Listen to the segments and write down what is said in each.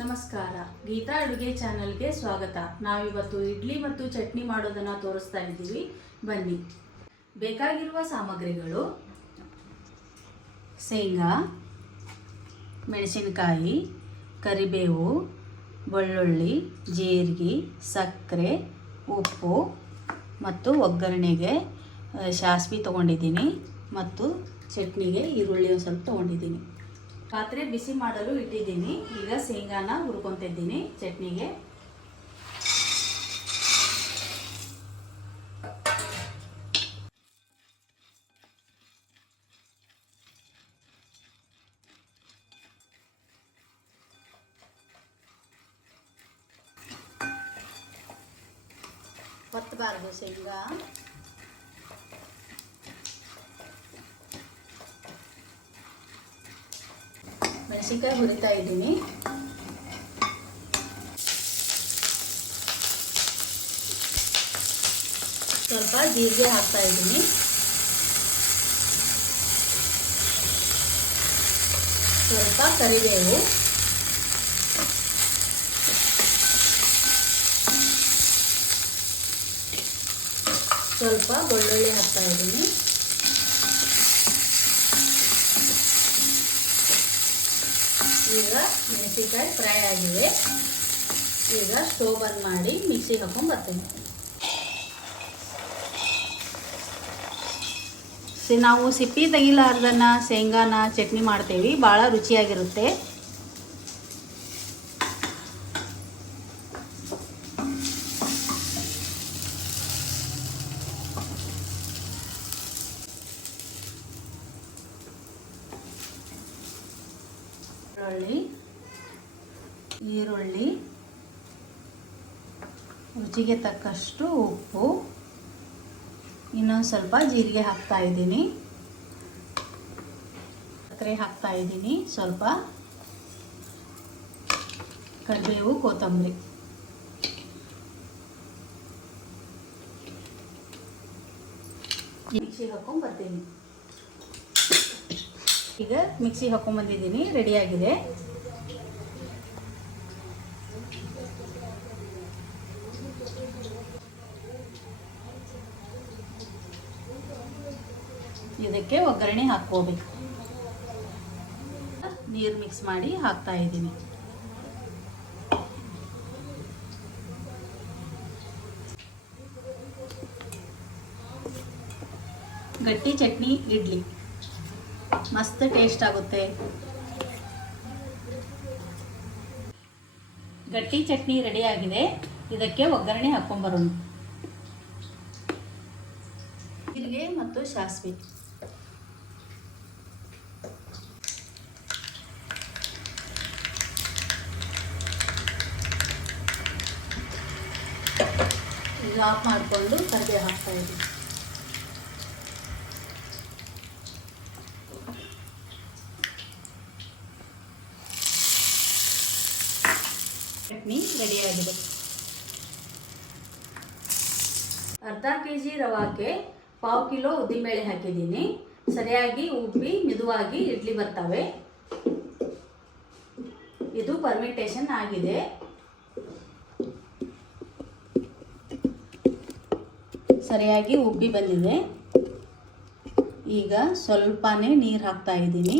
ನಮಸ್ಕಾರ, ಗೀತಾ ಅಡುಗೆ ಚಾನಲ್ಗೆ ಸ್ವಾಗತ. ನಾವಿವತ್ತು ಇಡ್ಲಿ ಮತ್ತು ಚಟ್ನಿ ಮಾಡೋದನ್ನು ತೋರಿಸ್ತಾ ಇದ್ದೀವಿ. ಬನ್ನಿ. ಬೇಕಾಗಿರುವ ಸಾಮಗ್ರಿಗಳು: ಶೇಂಗಾ, ಮೆಣಸಿನಕಾಯಿ, ಕರಿಬೇವು, ಬೆಳ್ಳುಳ್ಳಿ, ಜೀರಿಗೆ, ಸಕ್ಕರೆ, ಉಪ್ಪು ಮತ್ತು ಒಗ್ಗರಣೆಗೆ ಸಾಸಿವೆ ತೊಗೊಂಡಿದ್ದೀನಿ ಮತ್ತು ಚಟ್ನಿಗೆ ಈರುಳ್ಳಿ ಒಂದು ಸ್ವಲ್ಪ ತೊಗೊಂಡಿದ್ದೀನಿ. ಪಾತ್ರೆ ಬಿಸಿ ಮಾಡಲು ಇಟ್ಟಿದ್ದೀನಿ. ಈಗ ಶೇಂಗಾನ ಹುರ್ಕೊತಿದ್ದೀನಿ ಚಟ್ನಿಗೆ. ಒತ್ತಬಾರ್ದು ಶೇಂಗಾ. ಮೆಣಸಿನಕಾಯಿ ಹುರಿತಾ ಇದ್ದೀನಿ. ಸ್ವಲ್ಪ ಜೀರಿಗೆ ಹಾಕ್ತಾ ಇದ್ದೀನಿ. ಸ್ವಲ್ಪ ಕರಿಬೇವು, ಸ್ವಲ್ಪ ಬೆಳ್ಳುಳ್ಳಿ ಹಾಕ್ತಾ ಇದ್ದೀನಿ. ಈಗ ಮೆಣಸಿನಕಾಯಿ ಫ್ರೈ ಆಗಿದೆ. ಈಗ ಸ್ಟವ್ ಬಂದ್ ಮಾಡಿ ಮಿಕ್ಸಿಗೆ ಹಾಕೊಂಡು ಬರ್ತೀನಿ. ನಾವು ಸಿಪ್ಪಿ ತೆಗಿಲಾರ್ದನ್ನ ಶೇಂಗಾನ ಚಟ್ನಿ ಮಾಡ್ತೇವೆ, ಭಾಳ ರುಚಿಯಾಗಿರುತ್ತೆ. ಈರುಳ್ಳಿ, ರುಚಿಗೆ ತಕ್ಕಷ್ಟು ಉಪ್ಪು, ಇನ್ನೊಂದು ಸ್ವಲ್ಪ ಜೀರಿಗೆ ಹಾಕ್ತಾ ಇದ್ದೀನಿ. ಸಕ್ಕರೆ ಹಾಕ್ತಾ ಇದ್ದೀನಿ. ಸ್ವಲ್ಪ ಕರಿಬೇವು, ಕೊತ್ತಂಬರಿ. ಮಿಕ್ಸಿಗೆ ಹಾಕೊಂಡು ಬರ್ತೀನಿ. ಈಗ ಮಿಕ್ಸಿಗೆ ಹಾಕೊಂಡು ಬಂದಿದ್ದೀನಿ, ರೆಡಿಯಾಗಿದೆ. ಇದಕ್ಕೆ ಒಗ್ಗರಣೆ ಹಾಕ್ಕೋಬೇಕು. ನೀರು ಮಿಕ್ಸ್ ಮಾಡಿ ಹಾಕ್ತಾ ಇದ್ದೀನಿ. ಗಟ್ಟಿ ಚಟ್ನಿ ಇಡ್ಲಿ ಮಸ್ತ್ ಟೇಸ್ಟ್ ಆಗುತ್ತೆ. ಗಟ್ಟಿ ಚಟ್ನಿ ರೆಡಿ ಆಗಿದೆ. ಇದಕ್ಕೆ ಒಗ್ಗರಣೆ ಹಾಕೊಂಡ್ಬರೋಣ. ಜೀರಿಗೆ ಮತ್ತು ಸಾಸಿವೆ, ಆಫ್ ಮಾಡಿಕೊಂಡು ಕರಿಬೇವು ಹಾಕ್ತಾ ಇದ್ದೀನಿ. ಚಟ್ನಿ ರೆಡಿಯಾಗಿದೆ. ಅರ್ಧ ಕೆಜಿ ರವಾಕ್ಕೆ 1/4 ಕಿಲೋ ಉದ್ದಿನಬೇಳೆ ಹಾಕಿದ್ದೀನಿ. ಸರಿಯಾಗಿ ಉಬ್ಬಿ ಮಿದುವಾಗಿ ಇಡ್ಲಿ ಬರ್ತವೆ. ಇದು ಫರ್ಮೆಂಟೇಷನ್ ಆಗಿದೆ. ಸರಿಯಾಗಿ ಉಬ್ಬಿ ಬಂದಿದೆ. ಈಗ ಸ್ವಲ್ಪನೇ ನೀರು ಹಾಕ್ತಾ ಇದ್ದೀನಿ,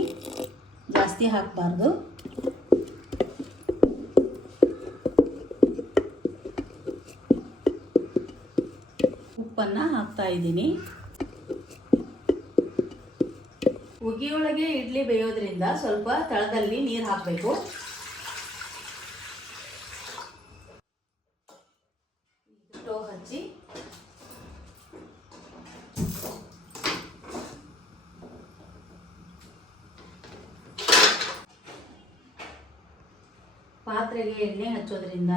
ಜಾಸ್ತಿ ಹಾಕಬಾರ್ದು. ಉಪ್ಪನ್ನು ಹಾಕ್ತಾ ಇದ್ದೀನಿ. ಉಗಿಯೊಳಗೆ ಇಡ್ಲಿ ಬೇಯೋದ್ರಿಂದ ಸ್ವಲ್ಪ ತಳದಲ್ಲಿ ನೀರು ಹಾಕಬೇಕು. ಸ್ಟವ್ ಹಚ್ಚಿ ಪಾತ್ರೆಗೆ ಎಣ್ಣೆ ಹಚ್ಚೋದ್ರಿಂದ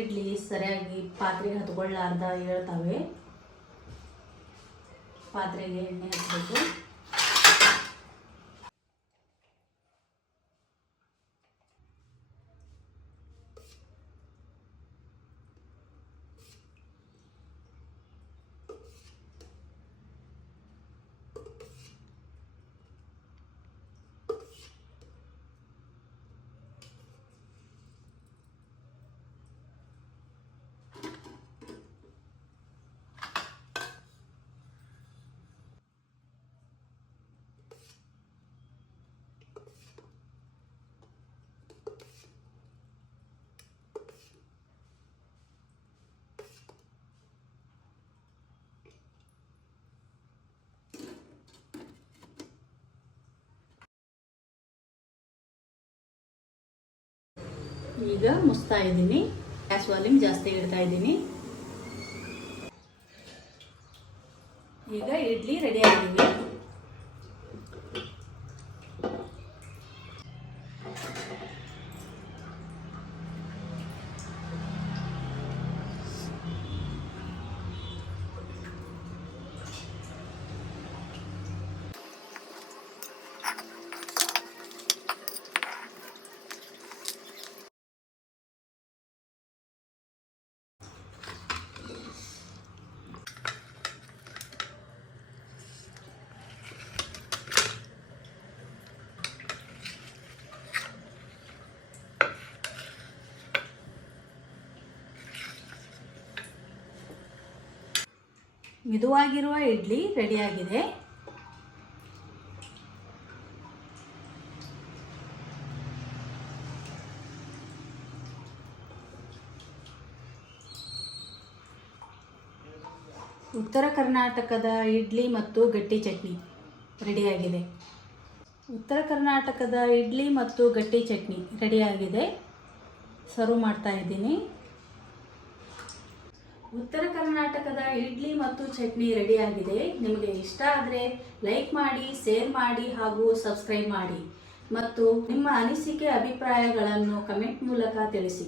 ಇಡ್ಲಿ ಸರಿಯಾಗಿ ಪಾತ್ರೆಗೆ ಹತ್ಕೊಳ್ಳಾರ್ದ ಹೇಳ್ತವೆ. ಪಾತ್ರೆಗೆ ಎಣ್ಣೆ ಹಚ್ಚಬೇಕು. ಈಗ ಮುಚ್ತಾ ಇದ್ದೀನಿ. ಗ್ಯಾಸ್ ವಾಲ್ಯೂಮ್ ಜಾಸ್ತಿ ಇಡ್ತಾ ಇದ್ದೀನಿ. ಈಗ ಇಡ್ಲಿ ರೆಡಿ ಆಗಿದೆ. ಮಿದುವಾಗಿರುವ ಇಡ್ಲಿ ರೆಡಿಯಾಗಿದೆ. ಉತ್ತರ ಕರ್ನಾಟಕದ ಇಡ್ಲಿ ಮತ್ತು ಗಟ್ಟಿ ಚಟ್ನಿ ರೆಡಿಯಾಗಿದೆ. ಉತ್ತರ ಕರ್ನಾಟಕದ ಇಡ್ಲಿ ಮತ್ತು ಗಟ್ಟಿ ಚಟ್ನಿ ರೆಡಿಯಾಗಿದೆ. ಸರ್ವ್ ಮಾಡ್ತಾ ಇದ್ದೀನಿ. ಉತ್ತರ ಕರ್ನಾಟಕದ ಇಡ್ಲಿ ಮತ್ತು ಚಟ್ನಿ ರೆಡಿಯಾಗಿದೆ. ನಿಮಗೆ ಇಷ್ಟ ಆದರೆ ಲೈಕ್ ಮಾಡಿ, ಶೇರ್ ಮಾಡಿ ಹಾಗೂ ಸಬ್ಸ್ಕ್ರೈಬ್ ಮಾಡಿ ಮತ್ತು ನಿಮ್ಮ ಅನಿಸಿಕೆ ಅಭಿಪ್ರಾಯಗಳನ್ನು ಕಮೆಂಟ್ ಮೂಲಕ ತಿಳಿಸಿ.